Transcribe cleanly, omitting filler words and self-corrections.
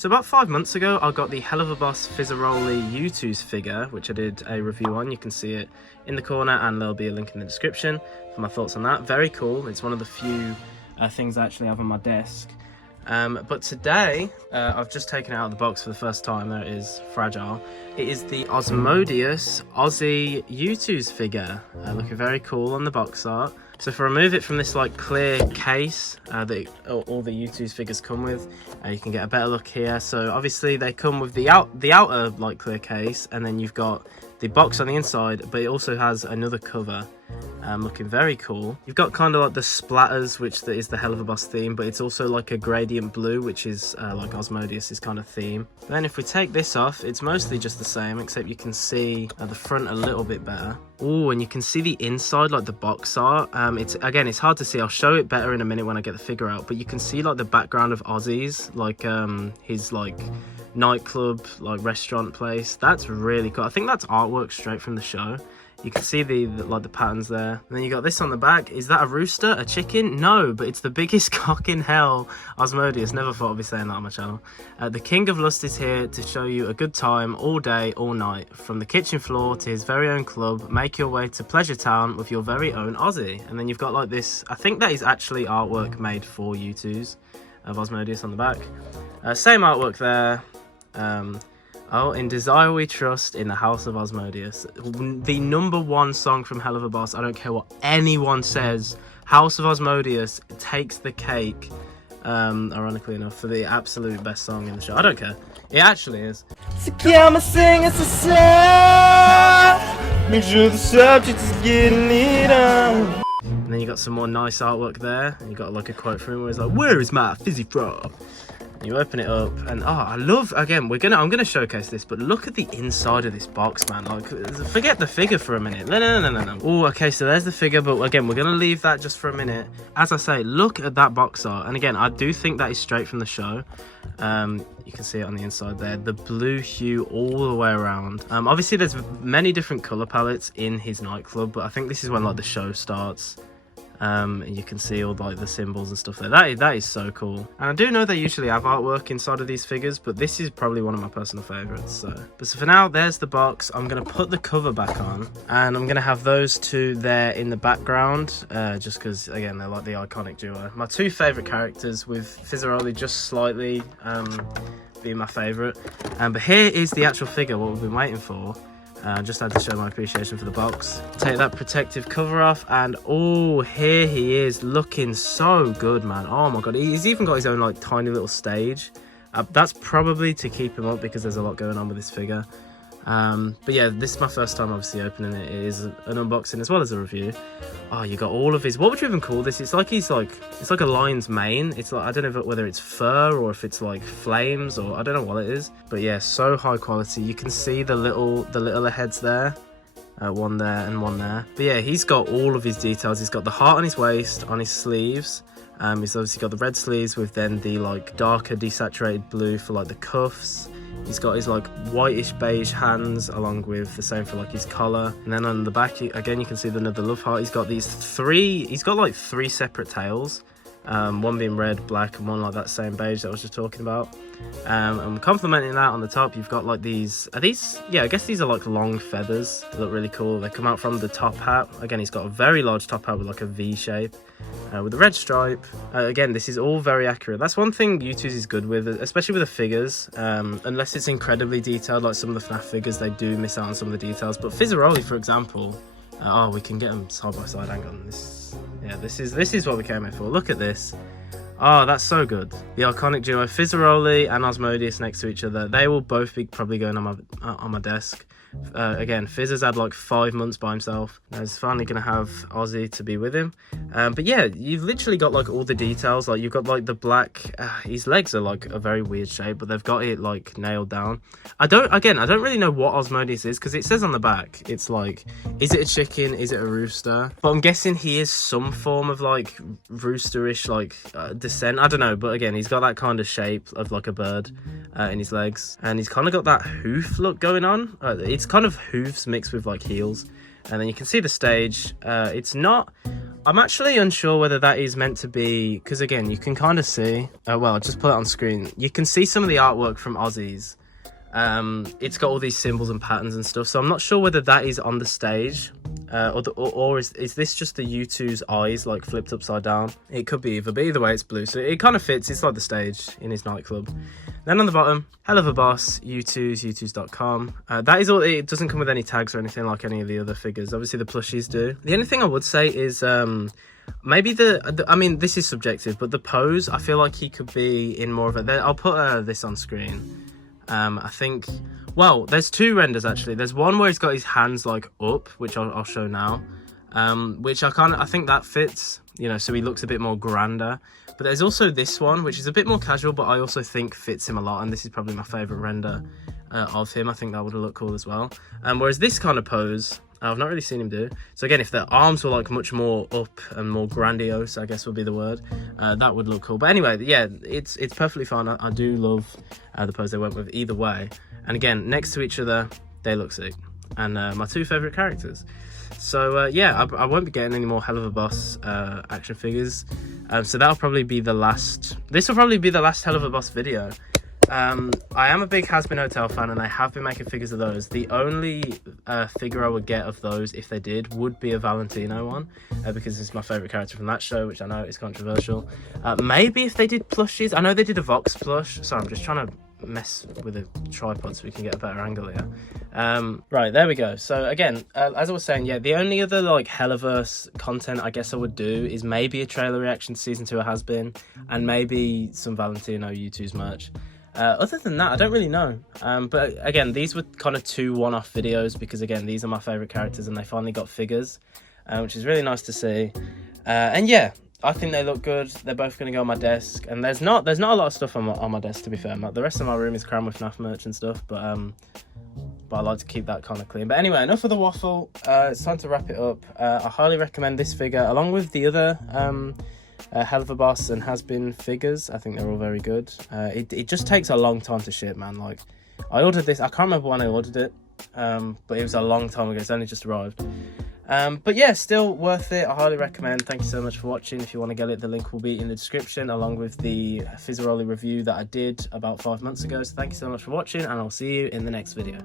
So about 5 months ago, I got the Helluva Fizzarolli YouTooz figure, which I did a review on. You can see it in the corner and there'll be a link in the description for my thoughts on that. Very cool. It's one of the few things I actually have on my desk. But today, I've just taken it out of the box for the first time. There it is, fragile. It is the asmodeus Ozzie YouTooz figure. Looking very cool on the box art. So if I remove it from this like clear case that all the YouTooz figures come with, you can get a better look here. So obviously they come with the outer like clear case, and then you've got the box on the inside, but it also has another cover. Looking very cool. You've got kind of like the splatters, which is the Helluva theme, but it's also like a gradient blue, which is like Asmodeus' kind of theme. Then if we take this off, it's mostly just the same, except you can see the front a little bit better. Oh, and you can see the inside, like the box art. It's hard to see. I'll show it better in a minute when I get the figure out, but you can see like the background of Ozzie's, like his like nightclub, like restaurant place. That's really cool. I think that's artwork straight from the show. You can see the patterns there. And then you got this on the back. Is that a rooster? A chicken? No, but it's the biggest cock in hell. Asmodeus. Never thought I'd be saying that on my channel. The King of Lust is here to show you a good time all day, all night. From the kitchen floor to his very own club, make your way to Pleasure Town with your very own Ozzie. And then you've got like this, I think that is actually artwork made for YouTooz of Asmodeus on the back. Same artwork there. Oh, in Desire We Trust, in the House of Asmodeus. The #1 song from Helluva. I don't care what anyone says. House of Asmodeus takes the cake, ironically enough, for the absolute best song in the show. I don't care. It actually is. So come and sing us a song. Make sure the subject is getting it on. And then you got some more nice artwork there. And you got like a quote from him where he's like, "Where is my fizzy frog?" You open it up, and I love, again, I'm gonna showcase this, but look at the inside of this box, man. Like, forget the figure for a minute. No. Oh, okay, so there's the figure, but again, we're gonna leave that just for a minute. As I say, look at that box art, and again, I do think that is straight from the show. You can see it on the inside there, the blue hue all the way around. Obviously there's many different color palettes in his nightclub, but I think this is when like the show starts. And you can see all like the symbols and stuff there. That is so cool. And I do know they usually have artwork inside of these figures, but this is probably one of my personal favorites. So for now, there's the box. I'm gonna put the cover back on, and I'm gonna have those two there in the background, just because again they're like the iconic duo. My two favorite characters, with Fizzarolli just slightly being my favorite. But here is the actual figure, what we've been waiting for. Just had to show my appreciation for the box. Take that protective cover off, and oh, here he is, looking so good, man. Oh my god, he's even got his own like tiny little stage. That's probably to keep him up because there's a lot going on with this figure. But yeah, this is my first time obviously opening it. It is an unboxing as well as a review. Oh, you got all of his, what would you even call this? It's like it's like a lion's mane. It's like, I don't know whether it's fur or if it's like flames, or I don't know what it is. But yeah, so high quality. You can see the little heads there. One there and one there. But yeah, he's got all of his details. He's got the heart on his waist, on his sleeves. He's obviously got the red sleeves with then the like darker desaturated blue for like the cuffs. He's got his like whitish beige hands, along with the same for like his collar. And then on the back, again, you can see the love heart. He's got like three separate tails. One being red, black, and one like that same beige that I was just talking about. And complementing that on the top, you've got like these, yeah, I guess these are like long feathers. They look really cool. They come out from the top hat. Again, he's got a very large top hat with like a V shape. With a red stripe. Again, this is all very accurate. That's one thing YouTooz is good with, especially with the figures. Unless it's incredibly detailed, like some of the FNAF figures, they do miss out on some of the details. But Fizzarolli, for example, oh, we can get them side by side. Hang on, this is what we came here for. Look at this. Oh, that's so good. The iconic duo Fizzarolli and Asmodeus next to each other. They will both be probably going on my desk. Again, Fizz has had like 5 months by himself. He's finally gonna have Ozzie to be with him. But yeah, you've literally got like all the details. Like you've got like the black, his legs are like a very weird shape, but they've got it like nailed down. I don't really know what Asmodeus is, because it says on the back, it's like, is it a chicken, is it a rooster? But I'm guessing he is some form of like roosterish like descent. I don't know, but again, he's got that kind of shape of like a bird in his legs, and he's kind of got that hoof look going on. It's kind of hoofs mixed with like heels. And then you can see the stage. It's not, I'm actually unsure whether that is meant to be, because again, you can kind of see, well, I'll just put it on screen. You can see some of the artwork from Ozzie's. It's got all these symbols and patterns and stuff, so I'm not sure whether that is on the stage, or is this just the YouTooz eyes like flipped upside down? It could be either, but either way it's blue, so it kind of fits. It's like the stage in his nightclub. Then on the bottom, Helluva Boss, YouTooz, YouTooz.com. That is all. It doesn't come with any tags or anything like any of the other figures. Obviously the plushies do. The only thing I would say is maybe I mean, this is subjective, but the pose, I feel like he could be in more of a, I'll put this on screen. I think, well, there's two renders actually. There's one where he's got his hands like up, which I'll show now, which I think that fits, you know, so he looks a bit more grander. But there's also this one, which is a bit more casual, but I also think fits him a lot, and this is probably my favourite render of him. I think that would look cool as well. Whereas this kind of pose, I've not really seen him do. So again, if the arms were like much more up and more grandiose, I guess would be the word, that would look cool. But anyway, yeah, it's perfectly fine. I do love the pose they went with either way. And again, next to each other, they look sick. And my two favourite characters. So yeah, I won't be getting any more Helluva Boss action figures. So that'll probably be the last. This will probably be the last Helluva Boss video. I am a big Has-Been Hotel fan, and I have been making figures of those. The only figure I would get of those, if they did, would be a Valentino one, because it's my favourite character from that show, which I know is controversial. Maybe if they did plushies. I know they did a Vox plush. Sorry, I'm just trying to mess with a tripod so we can get a better angle here. Right, there we go. So again, as I was saying, yeah, the only other like Helluverse content I guess I would do is maybe a trailer reaction to season 2 of Has-Been, and maybe some Valentino YouTooz merch. Other than that, I don't really know. But again, these were kind of two one-off videos, because again, these are my favourite characters and they finally got figures, which is really nice to see. And yeah, I think they look good. They're both going to go on my desk, and there's not a lot of stuff on my desk, to be fair. The rest of my room is crammed with FNAF merch and stuff, but I like to keep that kind of clean. But anyway, enough of the waffle. It's time to wrap it up. I highly recommend this figure along with the other Helluva Boss and Has-Been figures. I think they're all very good. It just takes a long time to ship, man. Like, I ordered this, I can't remember when I ordered it, but it was a long time ago. It's only just arrived. But yeah, still worth it. I highly recommend. Thank you so much for watching. If you want to get it, the link will be in the description, along with the Fizzarolli review that I did about 5 months ago. So thank you so much for watching, and I'll see you in the next video.